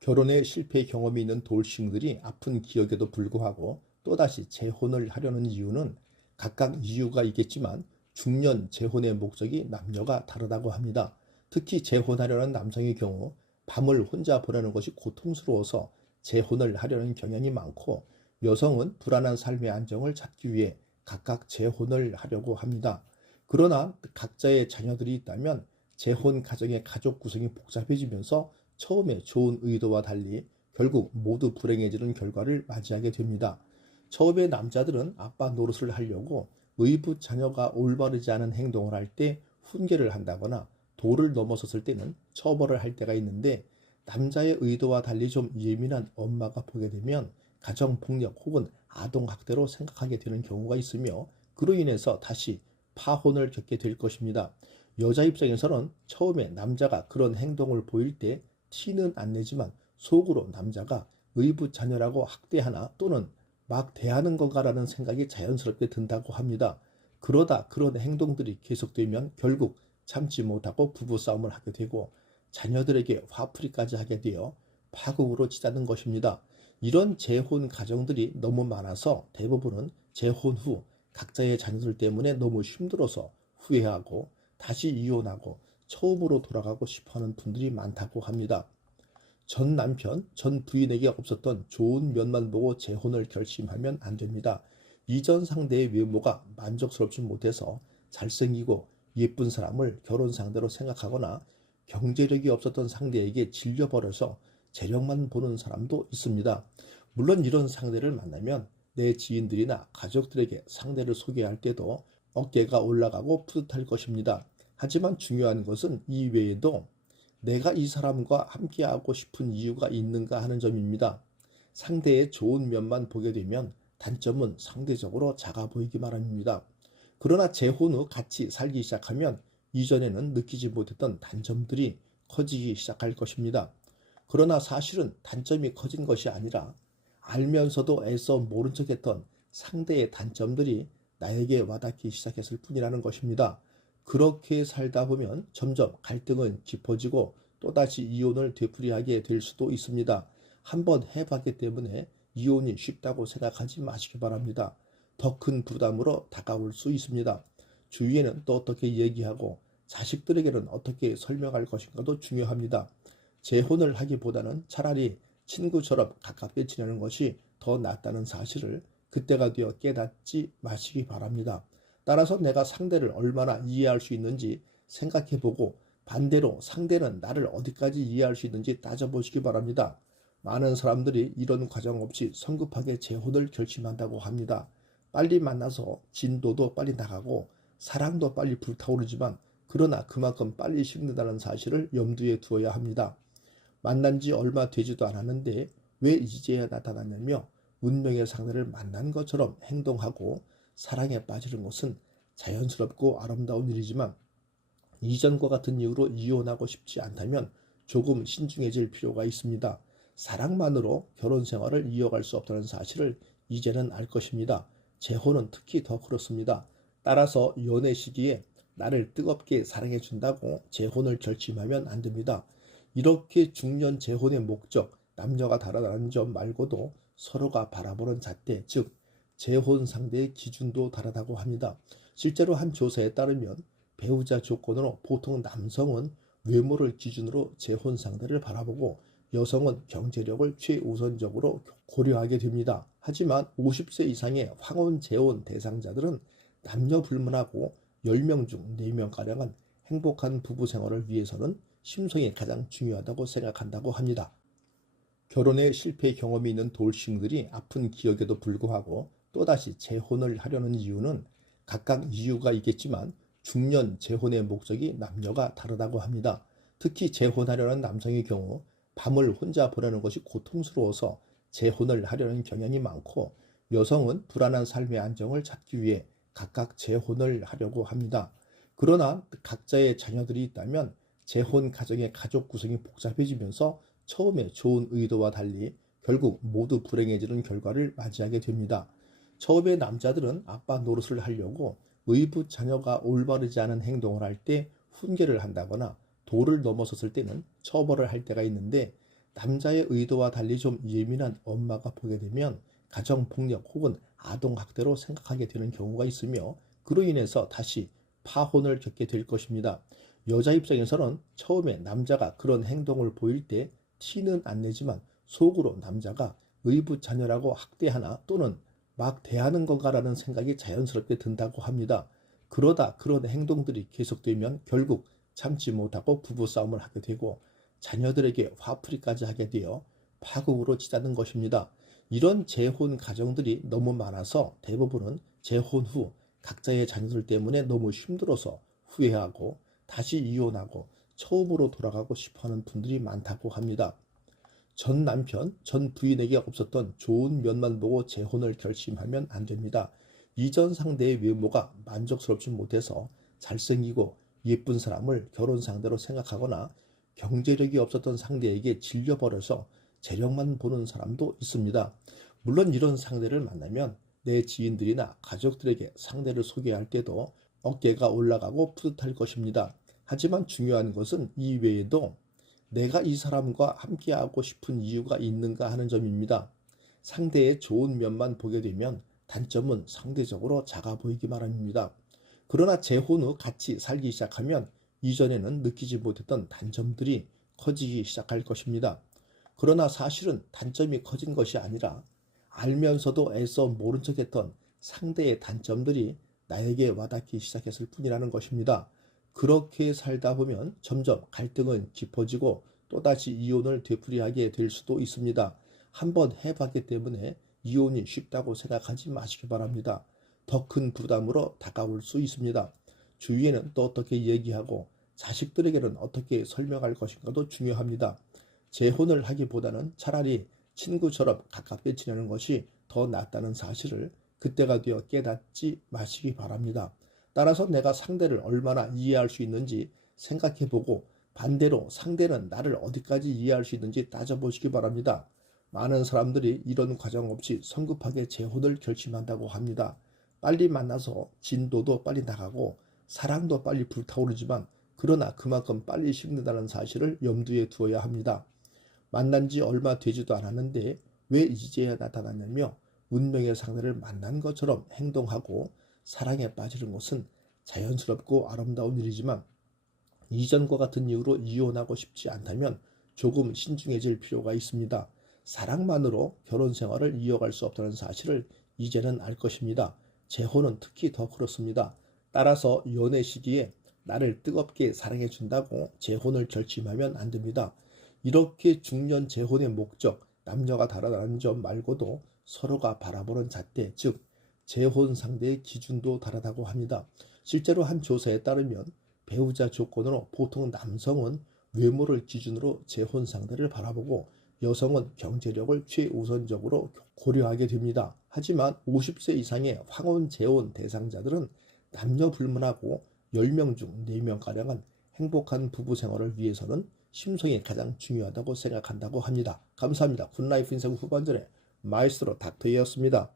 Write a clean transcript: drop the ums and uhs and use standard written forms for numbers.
결혼에 실패 경험이 있는 돌싱들이 아픈 기억에도 불구하고 또다시 재혼을 하려는 이유는 각각 이유가 있겠지만 중년 재혼의 목적이 남녀가 다르다고 합니다. 특히 재혼하려는 남성의 경우 밤을 혼자 보내는 것이 고통스러워서 재혼을 하려는 경향이 많고, 여성은 불안한 삶의 안정을 찾기 위해 각각 재혼을 하려고 합니다. 그러나 각자의 자녀들이 있다면 재혼 가정의 가족 구성이 복잡해지면서 처음에 좋은 의도와 달리 결국 모두 불행해지는 결과를 맞이하게 됩니다. 처음에 남자들은 아빠 노릇을 하려고 의붓 자녀가 올바르지 않은 행동을 할 때 훈계를 한다거나 도를 넘어섰을 때는 처벌을 할 때가 있는데, 남자의 의도와 달리 좀 예민한 엄마가 보게 되면 가정폭력 혹은 아동학대로 생각하게 되는 경우가 있으며, 그로 인해서 다시 파혼을 겪게 될 것입니다. 여자 입장에서는 처음에 남자가 그런 행동을 보일 때 티는 안 내지만 속으로 남자가 의붓 자녀라고 학대하나 또는 막 대하는 건가라는 생각이 자연스럽게 든다고 합니다. 그러다 그런 행동들이 계속되면 결국 참지 못하고 부부싸움을 하게 되고 자녀들에게 화풀이까지 하게 되어 파국으로 치닫는 것입니다. 이런 재혼 가정들이 너무 많아서 대부분은 재혼 후 각자의 자녀들 때문에 너무 힘들어서 후회하고 다시 이혼하고 처음으로 돌아가고 싶어하는 분들이 많다고 합니다. 전 남편, 전 부인에게 없었던 좋은 면만 보고 재혼을 결심하면 안 됩니다. 이전 상대의 외모가 만족스럽지 못해서 잘생기고 예쁜 사람을 결혼 상대로 생각하거나 경제력이 없었던 상대에게 질려버려서 재력만 보는 사람도 있습니다. 물론 이런 상대를 만나면 내 지인들이나 가족들에게 상대를 소개할 때도 어깨가 올라가고 뿌듯할 것입니다. 하지만 중요한 것은 이 외에도 내가 이 사람과 함께하고 싶은 이유가 있는가 하는 점입니다. 상대의 좋은 면만 보게 되면 단점은 상대적으로 작아 보이기 마련입니다. 그러나 재혼 후 같이 살기 시작하면 이전에는 느끼지 못했던 단점들이 커지기 시작할 것입니다. 그러나 사실은 단점이 커진 것이 아니라 알면서도 애써 모른 척했던 상대의 단점들이 나에게 와닿기 시작했을 뿐이라는 것입니다. 그렇게 살다 보면 점점 갈등은 깊어지고 또다시 이혼을 되풀이하게 될 수도 있습니다. 한번 해봤기 때문에 이혼이 쉽다고 생각하지 마시기 바랍니다. 더 큰 부담으로 다가올 수 있습니다. 주위에는 또 어떻게 얘기하고 자식들에게는 어떻게 설명할 것인가도 중요합니다. 재혼을 하기보다는 차라리 친구처럼 가깝게 지내는 것이 더 낫다는 사실을 그때가 되어 깨닫지 마시기 바랍니다. 따라서 내가 상대를 얼마나 이해할 수 있는지 생각해보고 반대로 상대는 나를 어디까지 이해할 수 있는지 따져보시기 바랍니다. 많은 사람들이 이런 과정 없이 성급하게 재혼을 결심한다고 합니다. 빨리 만나서 진도도 빨리 나가고 사랑도 빨리 불타오르지만 그러나 그만큼 빨리 식는다는 사실을 염두에 두어야 합니다. 만난 지 얼마 되지도 않았는데 왜 이제야 나타났냐며 운명의 상대를 만난 것처럼 행동하고 사랑에 빠지는 것은 자연스럽고 아름다운 일이지만 이전과 같은 이유로 이혼하고 싶지 않다면 조금 신중해질 필요가 있습니다. 사랑만으로 결혼 생활을 이어갈 수 없다는 사실을 이제는 알 것입니다. 재혼은 특히 더 그렇습니다. 따라서 연애 시기에 나를 뜨겁게 사랑해준다고 재혼을 결심하면 안 됩니다. 이렇게 중년 재혼의 목적, 남녀가 다르다는 점 말고도 서로가 바라보는 잣대, 즉 재혼 상대의 기준도 다르다고 합니다. 실제로 한 조사에 따르면 배우자 조건으로 보통 남성은 외모를 기준으로 재혼 상대를 바라보고 여성은 경제력을 최우선적으로 고려하게 됩니다. 하지만 50세 이상의 황혼 재혼 대상자들은 남녀 불문하고 10명 중 4명가량은 행복한 부부 생활을 위해서는 심성이 가장 중요하다고 생각한다고 합니다. 결혼에 실패 경험이 있는 돌싱들이 아픈 기억에도 불구하고 또다시 재혼을 하려는 이유는 각각 이유가 있겠지만 중년 재혼의 목적이 남녀가 다르다고 합니다. 특히 재혼하려는 남성의 경우 밤을 혼자 보내는 것이 고통스러워서 재혼을 하려는 경향이 많고, 여성은 불안한 삶의 안정을 찾기 위해 각각 재혼을 하려고 합니다. 그러나 각자의 자녀들이 있다면 재혼 가정의 가족 구성이 복잡해지면서 처음에 좋은 의도와 달리 결국 모두 불행해지는 결과를 맞이하게 됩니다. 처음에 남자들은 아빠 노릇을 하려고 의붓 자녀가 올바르지 않은 행동을 할 때 훈계를 한다거나 도를 넘어섰을 때는 처벌을 할 때가 있는데, 남자의 의도와 달리 좀 예민한 엄마가 보게 되면 가정폭력 혹은 아동학대로 생각하게 되는 경우가 있으며 그로 인해서 다시 파혼을 겪게 될 것입니다. 여자 입장에서는 처음에 남자가 그런 행동을 보일 때 티는 안 내지만 속으로 남자가 의붓자녀라고 학대하나 또는 막 대하는 건가라는 생각이 자연스럽게 든다고 합니다. 그러다 그런 행동들이 계속되면 결국 참지 못하고 부부싸움을 하게 되고 자녀들에게 화풀이까지 하게 되어 파국으로 치닫는 것입니다. 이런 재혼 가정들이 너무 많아서 대부분은 재혼 후 각자의 자녀들 때문에 너무 힘들어서 후회하고 다시 이혼하고 처음으로 돌아가고 싶어하는 분들이 많다고 합니다. 전 남편, 전 부인에게 없었던 좋은 면만 보고 재혼을 결심하면 안 됩니다. 이전 상대의 외모가 만족스럽지 못해서 잘생기고 예쁜 사람을 결혼 상대로 생각하거나 경제력이 없었던 상대에게 질려버려서 재력만 보는 사람도 있습니다. 물론 이런 상대를 만나면 내 지인들이나 가족들에게 상대를 소개할 때도 어깨가 올라가고 뿌듯할 것입니다. 하지만 중요한 것은 이외에도 내가 이 사람과 함께하고 싶은 이유가 있는가 하는 점입니다. 상대의 좋은 면만 보게 되면 단점은 상대적으로 작아 보이기 마련입니다. 그러나 재혼 후 같이 살기 시작하면 이전에는 느끼지 못했던 단점들이 커지기 시작할 것입니다. 그러나 사실은 단점이 커진 것이 아니라 알면서도 애써 모른 척했던 상대의 단점들이 나에게 와닿기 시작했을 뿐이라는 것입니다. 그렇게 살다 보면 점점 갈등은 깊어지고 또다시 이혼을 되풀이하게 될 수도 있습니다. 한번 해봤기 때문에 이혼이 쉽다고 생각하지 마시기 바랍니다. 더 큰 부담으로 다가올 수 있습니다. 주위에는 또 어떻게 얘기하고 자식들에게는 어떻게 설명할 것인가도 중요합니다. 재혼을 하기보다는 차라리 친구처럼 가깝게 지내는 것이 더 낫다는 사실을 그때가 되어 깨닫지 마시기 바랍니다. 따라서 내가 상대를 얼마나 이해할 수 있는지 생각해보고 반대로 상대는 나를 어디까지 이해할 수 있는지 따져보시기 바랍니다. 많은 사람들이 이런 과정 없이 성급하게 재혼을 결심한다고 합니다. 빨리 만나서 진도도 빨리 나가고 사랑도 빨리 불타오르지만 그러나 그만큼 빨리 식는다는 사실을 염두에 두어야 합니다. 만난 지 얼마 되지도 않았는데 왜 이제야 나타났냐며 운명의 상대를 만난 것처럼 행동하고 사랑에 빠지는 것은 자연스럽고 아름다운 일이지만 이전과 같은 이유로 이혼하고 싶지 않다면 조금 신중해질 필요가 있습니다. 사랑만으로 결혼 생활을 이어갈 수 없다는 사실을 이제는 알 것입니다. 재혼은 특히 더 그렇습니다. 따라서 연애 시기에 나를 뜨겁게 사랑해 준다고 재혼을 결심하면 안 됩니다. 이렇게 중년 재혼의 목적, 남녀가 다르다는 점 말고도 서로가 바라보는 잣대, 즉 재혼 상대의 기준도 다르다고 합니다. 실제로 한 조사에 따르면 배우자 조건으로 보통 남성은 외모를 기준으로 재혼 상대를 바라보고 여성은 경제력을 최우선적으로 고려하게 됩니다. 하지만 50세 이상의 황혼 재혼 대상자들은 남녀 불문하고 10명 중 4명가량은 행복한 부부 생활을 위해서는 심성이 가장 중요하다고 생각한다고 합니다. 감사합니다. 굿라이프 인생 후반전의 마이스트로 닥터이었습니다.